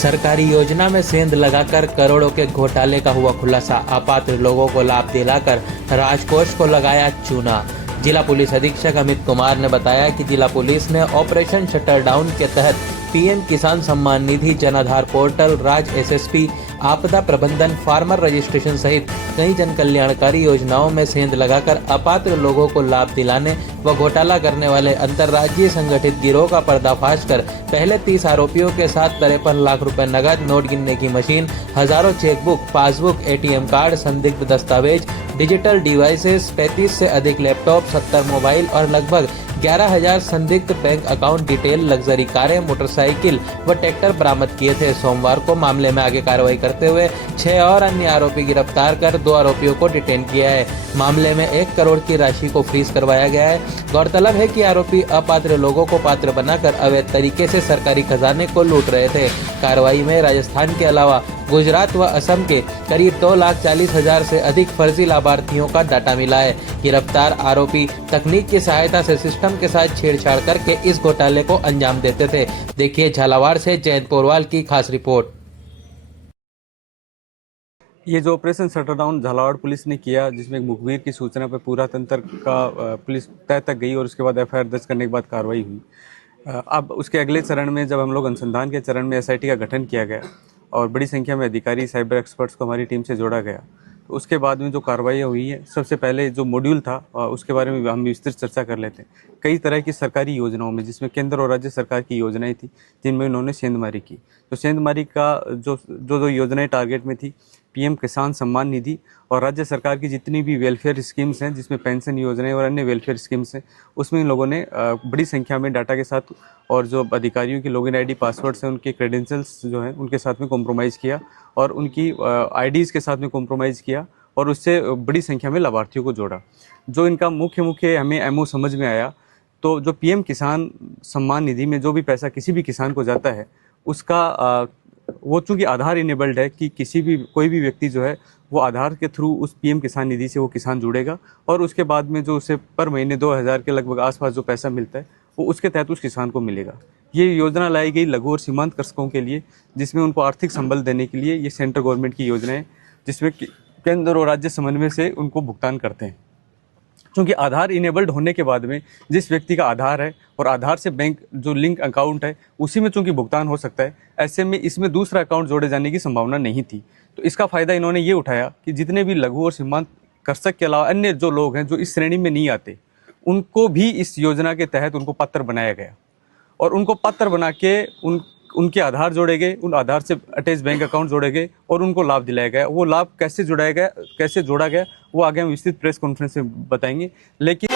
सरकारी योजना में सेंध लगाकर करोड़ों के घोटाले का हुआ खुलासा। अपात्र लोगों को लाभ दिलाकर राजकोष को लगाया चूना। जिला पुलिस अधीक्षक अमित कुमार ने बताया कि जिला पुलिस ने ऑपरेशन शटर डाउन के तहत पीएम किसान सम्मान निधि, जन आधार पोर्टल, राज एसएसपी, आपदा प्रबंधन, फार्मर रजिस्ट्रेशन सहित कई जन कल्याणकारी योजनाओं में सेंध लगाकर अपात्र लोगों को लाभ दिलाने व घोटाला करने वाले अंतर्राज्यीय संगठित गिरोह का पर्दाफाश कर पहले 30 आरोपियों के साथ 53 लाख रुपए नगद, नोट गिनने की मशीन, हजारों चेकबुक, पासबुक, एटीएम कार्ड, संदिग्ध दस्तावेज, डिजिटल डिवाइसेस, 35 से अधिक लैपटॉप, 70 मोबाइल और लगभग 11,000 संदिग्ध बैंक अकाउंट डिटेल, लग्जरी कारें, मोटरसाइकिल व ट्रैक्टर बरामद किए थे। सोमवार को मामले में आगे कार्रवाई करते हुए 6 और अन्य आरोपी गिरफ्तार कर 2 आरोपियों को डिटेन किया है। मामले में 1 करोड़ की राशि को फ्रीज करवाया गया है। गौरतलब है कि आरोपी अपात्र लोगों को पात्र बनाकर अवैध तरीके से सरकारी खजाने को लूट रहे थे। कार्रवाई में राजस्थान के अलावा गुजरात व असम के करीब 2,40,000 से अधिक फर्जी लाभार्थियों का डाटा मिला है। गिरफ्तार आरोपी तकनीक की सहायता से सिस्टम के साथ छेड़छाड़ करके इस घोटाले को अंजाम देते थे। देखिए झालावाड़ से जयंत पोरवाल की खास रिपोर्ट। ये जो ऑपरेशन शटरडाउन झालावाड़ पुलिस ने किया, जिसमें एक मुखबिर की सूचना पर पूरा तंत्र का पुलिस तय तक गई और उसके बाद एफआईआर दर्ज करने के बाद कार्रवाई हुई। अब उसके अगले चरण में जब हम लोग अनुसंधान के चरण में एसआईटी का गठन किया गया और बड़ी संख्या में अधिकारी, साइबर एक्सपर्ट्स को हमारी टीम से जोड़ा गया, तो उसके बाद में जो कार्रवाई हुई है, सबसे पहले जो मॉड्यूल था उसके बारे में हम विस्तृत चर्चा कर लेते हैं। कई तरह की सरकारी योजनाओं में, जिसमें केंद्र और राज्य सरकार की योजनाएं थी, जिनमें उन्होंने सेंधमारी की। तो सेंधमारी का जो योजनाएं टारगेट में थी, पीएम किसान सम्मान निधि और राज्य सरकार की जितनी भी वेलफेयर स्कीम्स हैं, जिसमें पेंशन योजनाएं और अन्य वेलफेयर स्कीम्स हैं, उसमें इन लोगों ने बड़ी संख्या में डाटा के साथ और जो अधिकारियों की लॉगिन आईडी, पासवर्ड्स हैं, उनके क्रेडेंशियल्स जो हैं उनके साथ में कॉम्प्रोमाइज़ किया और उनकी आईडीज़ के साथ में कॉम्प्रोमाइज़ किया और उससे बड़ी संख्या में लाभार्थियों को जोड़ा। जो इनका मुख्य हमें एमओ समझ में आया, तो जो पीएम किसान सम्मान निधि में जो भी पैसा किसी भी किसान को जाता है, उसका वो चूँकि आधार इनेबल्ड है कि कोई भी व्यक्ति जो है वो आधार के थ्रू उस पीएम किसान निधि से वो किसान जुड़ेगा और उसके बाद में जो उसे पर महीने 2,000 के लगभग आसपास जो पैसा मिलता है वो उसके तहत उस किसान को मिलेगा। ये योजना लाई गई लघु और सीमांत कृषकों के लिए, जिसमें उनको आर्थिक संबल देने के लिए ये सेंट्रल गवर्नमेंट की योजना है, जिसमें केंद्र और राज्य समन्वय से उनको भुगतान करते हैं। क्योंकि आधार इनेबल्ड होने के बाद में जिस व्यक्ति का आधार है और आधार से बैंक जो लिंक अकाउंट है उसी में चूंकि भुगतान हो सकता है, ऐसे में इसमें दूसरा अकाउंट जोड़े जाने की संभावना नहीं थी। तो इसका फ़ायदा इन्होंने ये उठाया कि जितने भी लघु और सीमांत कृषक के अलावा अन्य जो लोग हैं जो इस श्रेणी में नहीं आते, उनको भी इस योजना के तहत उनको पात्र बनाया गया और उनको पात्र बना के उनके आधार जोड़े गए, उन आधार से अटैच बैंक अकाउंट जोड़े गए और उनको लाभ दिलाया गया। वो लाभ कैसे जोड़ा गया वो आगे हम विस्तृत प्रेस कॉन्फ्रेंस में बताएंगे। लेकिन